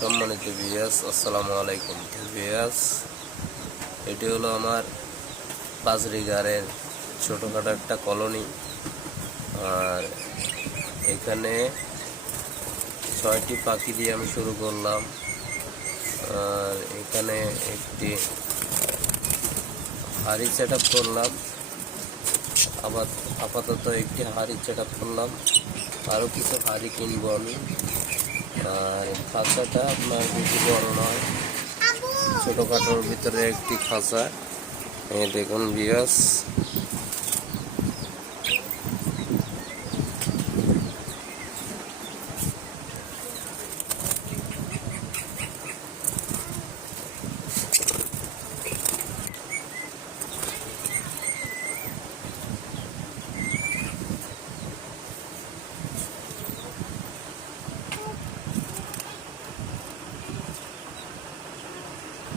সম্মানিত ভিউয়ার্স, আসসালামু আলাইকুম ভিউয়ার্স। এটি হলো আমার বাজরিগারের ছোটোখাটো একটা কলোনি। আর এখানে 6টি পাখি দিয়ে আমি শুরু করলাম। আর এখানে একটি হাড়ি সেট আপ করলাম, আপাতত একটি হাড়ি সেট আপ করলাম, আরও কিছু হাড়ি কিনবো আমি। আর খাঁচাটা আপনার বেশি বড় নয়, ছোটোখাটোর ভিতরে একটি খাঁচা। এই দেখুন ভিউয়ার্স,